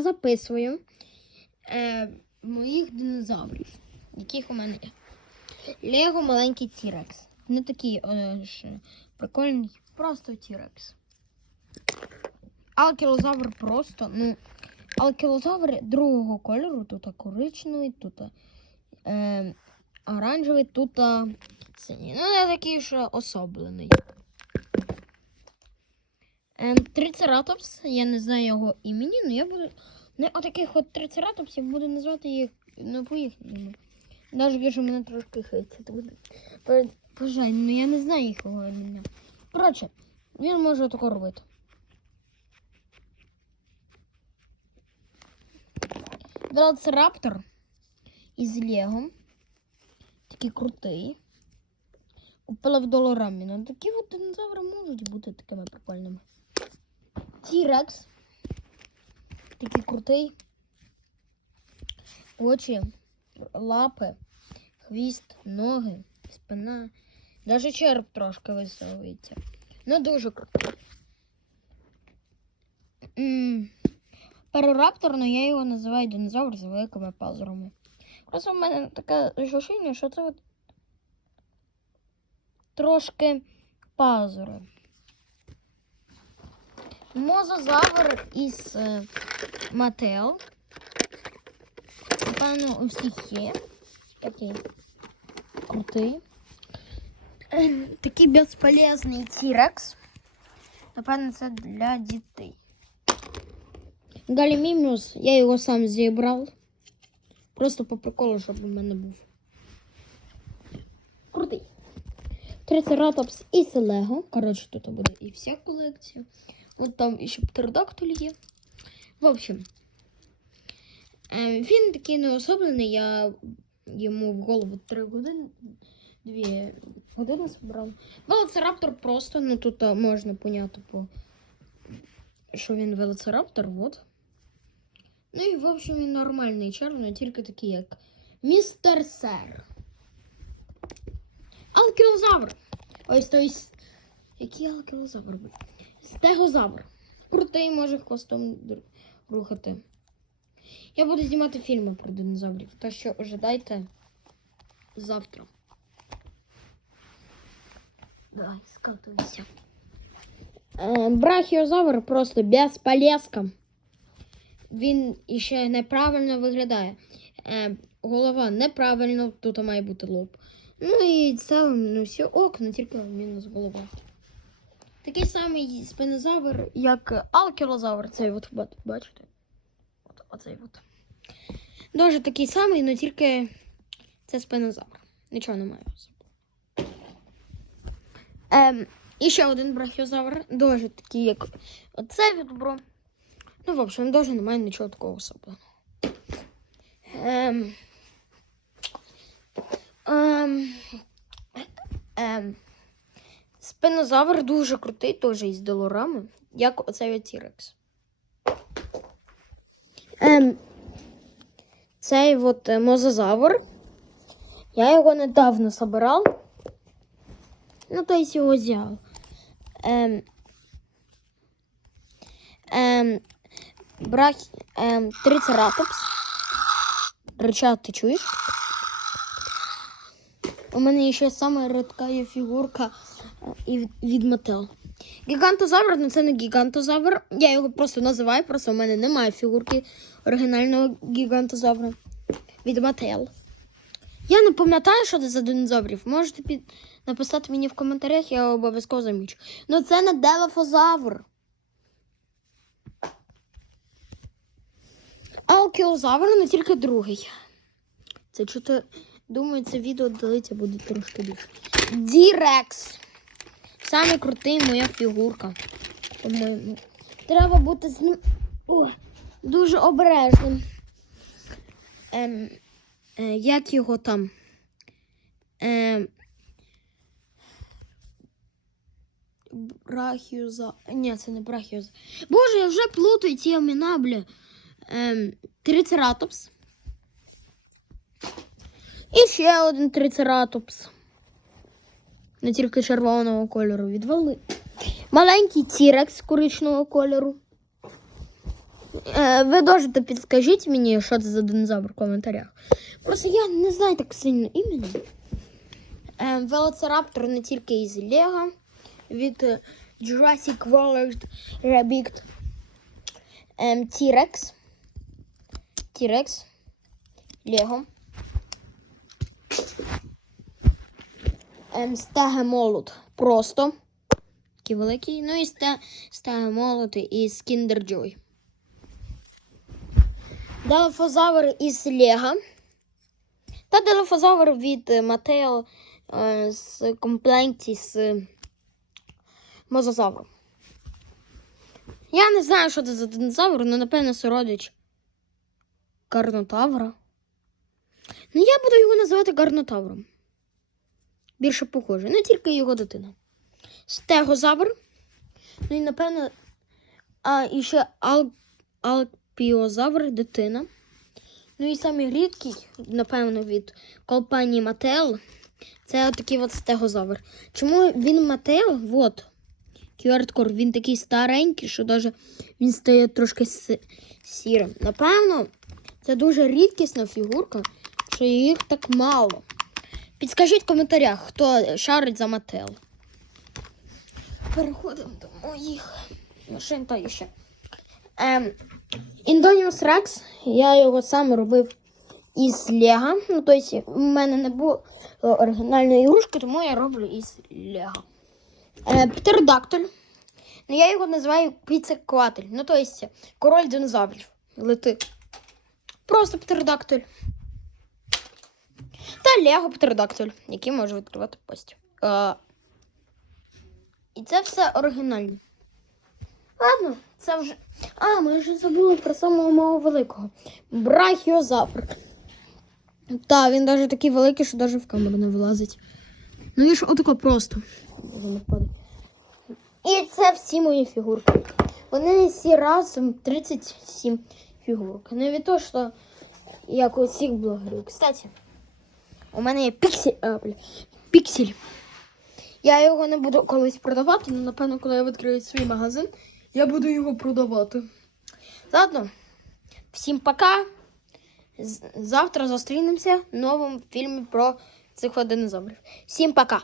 я записую е, моїх динозаврів, яких у мене є. Лего маленький Тірекс. Не такий е, ж прикольний, просто Тірекс. Алкілозавр просто, ну, алкілозавр другого кольору, тут коричневий, тут е, оранжевий, тут синій. Ну, не такий ж особлений. Ем, трицератопс, я не знаю його імені, але я буду. Не отаких от трицератопсів буду назвати їх ну, по їхньому. Навіть якщо мене трошки хейтити буде. Пер- ну я не знаю їхнього імені. Коротше, він може тако робити. Велоцираптор із Лего. Такий крутий. Купила в доларамі. Ну такі от динозаври можуть бути такими прикольними. Тірекс. Такий крутий. Очі, лапи, хвіст, ноги, спина. Навіть череп трошки висовується. Ну дуже крутий. М, Перораптор, але я його називаю динозавр з великими пазурами. Просто в мене таке ощущення, що це от трошки пазури. Мозазавр із е, Матео. Напевно, у всіх є. Такий крутий. Такий безполезний Тірекс. Напевно, це для дітей. Галіміміус, я його сам зібрав. Просто по приколу, щоб у мене був. Крутий. Трицератопс із Лего. Коротше, тут буде і вся колекція. От там і ще птеродактиль є. В общем, е, він такий неособлений. Я йому в голову 3 години. Дві години збирав. Велоцираптор просто, ну тут можна поняти по що він велоцираптор, вот. Ну і в общем він нормальний червоний, тільки такий, як містер Сер. Алкілозавр. Ось той. Який алкілозавр? був? Стегозавр. Крутий, може хвостом рухати. Я буду знімати фільми про динозаврів, так що ожидайте завтра. Давай, скалтуйся. Е, Брахіозавр просто безполезка. Він іще неправильно виглядає. Е, голова неправильно, тут має бути лоб. Ну і це ну, всі окна, тільки мінус голова. Такий самий спинозавр, як алкілозавр. Цей от бачите? От, оцей от. Дуже такий самий, але тільки це спинозавр. Нічого немає. Ем, і ще один брахіозавр, дуже такий, як оцей від бро. Ну, в общем, дуже немає нічого такого особливого. Ем, ем, спинозавр дуже крутий, теж із долорами, як оцей Тірекс. Ем, цей от е, мозазавр. Я його недавно собирав. Ну, то есть його взяв. Ем, ем, брах, ем, трицератопс. Рычаг, ти чуєш? У мене ще саме рідка є фігурка і від, від Гігантозавр, ну це не гігантозавр. Я його просто називаю, просто у мене немає фігурки оригінального гігантозавра від Mattel. Я не пам'ятаю, що це за динозаврів. Можете під... написати мені в коментарях, я обов'язково замічу. Ну це не делофозавр. Алкіозавр, не тільки другий. Це чути. Думаю, це відео длиться буде трошки більше. Дірекс. Саме крутий моя фігурка. По-моєму. Треба бути з ним О, дуже обережним. Ем, е, як його там? Ем, Брахіоза. Ні, це не брахіоза. Боже, я вже плутаю ці імена, бля. Ем, трицератопс. І ще один трицератопс. Не тільки червоного кольору відвали. Маленький тірекс коричневого кольору. Е, ви можете підскажіть мені, що це за динозавр в коментарях. Просто я не знаю так сильно імені. Е, Велоцираптор не тільки із Лего, від е, Jurassic World Rabbit. Ем, T-Rex. T-Rex. Лего. Ем, Стегемолот. Просто. Такий великий. Ну і сте, стегемолот із Kinder Joy. Делофозавр із Лего. Та делофозавр від е, Матео е, з комплекті з мозазавром. Я не знаю, що це за динозавр, але напевно сородич Карнотавра. Ну, я буду його називати Гарнотавром. Більше похоже, не тільки його дитина. Стегозавр. Ну і напевно. А і ще ал... Алпіозавр, дитина. Ну і самий рідкий, напевно, від компанії Мател. Це отакий от стегозавр. Чому він Мател? Вот. QR-кор, він такий старенький, що навіть він стає трошки сірим. Напевно, це дуже рідкісна фігурка, що їх так мало. Підскажіть в коментарях, хто шарить за Мател. Переходимо до моїх машин та ще. Ем, Індоніус Рекс, я його сам робив із Лего. Ну, тобто, в мене не було оригінальної ігрушки, тому я роблю із Лего. Е, Птеродактиль. Ну, я його називаю піцекватель. Ну, тобто, король динозаврів. Лети. Просто птеродактиль. Та Лего птеродактиль, який може відкривати пасть. Е, і це все оригінально. Ладно, це вже. А, ми вже забули про самого мого великого. Брахіозавр. Та, він навіть такий великий, що навіть в камеру не вилазить. Ну і ж отако просто. Він. І це всі мої фігурки. Вони всі разом 37 фігурок. Не від того, що як у всіх блогерів. Кстати, у мене є піксель. Піксель. Я його не буду колись продавати, але напевно, коли я відкрию свій магазин, я буду його продавати. Ладно, всім пока. Завтра зустрінемося в новому фільмі про цих динозаврів. Всім пока!